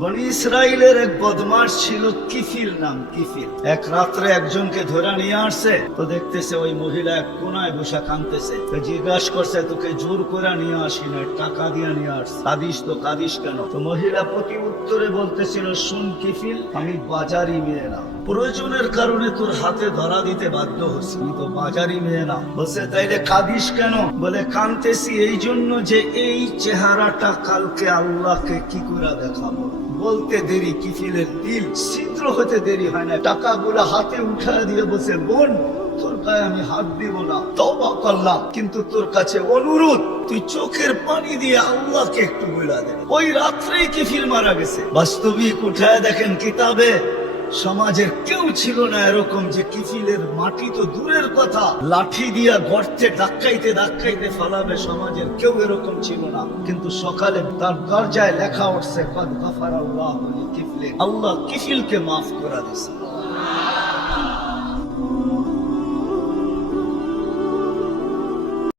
বনি ইসরাইলের এক বদমাশ ছিল কিফিল নাম। কিফিল এক রাত্রে একজনকে ধরে নিয়ে আসছে, তো দেখতেছে ওই মহিলা এক কোনায় বসে কাঁদতেছে। তো জিজ্ঞাসা করছে, তোকে জোর করে নিয়ে আসি না, টাকা দিয়ে নিয়ে আসছে, কাঁদিস তো কাঁদিস কেন? তো মহিলা প্রতি উত্তরে বলতেছিল, শুন কিফিল, আমি বাজারি মেয়ে না, প্রয়োজনের কারণে তোর হাতে ধরা দিতে বাধ্য হচ্ছি, তো বাজারি মেয়ে না। বলছে, তাইলে কাঁদিস কেন? বলে, কাঁদতেছি এই জন্য যে এই চেহারাটা কালকে আল্লাহকে কি করে দেখাবো। বলতে দেরি কিফিলের দিল ছিদ্র হতে দেরি হয় না, টাকাগুলো হাতে উঠায় দিয়ে বসে, বোন তোর গায়ে আমি হাত দিব না, তওবা করলাম, কিন্তু তোর কাছে অনুরোধ, তুই চোখের পানি দিয়ে আল্লাহকে একটু বলে দে। ওই রাত্রেই কিফিল মারা গেছে। বাস্তবিক উঠায় দেখেন কিতাবে, সমাজের কেউ ছিল না এরকম যে কিফিলের মাটি তো দূরের কথা, লাঠি দিয়া গর্তে ধাক্কাইতে ধাক্কাইতে ফেলাবে, সমাজের কেউ এরকম ছিল না। কিন্তু সকালে তার দরজায় লেখা উঠছে, কদ গফারাল্লাহু লিকিফলিন, আল্লাহ কিফিলকে মাফ করে দিয়েছে।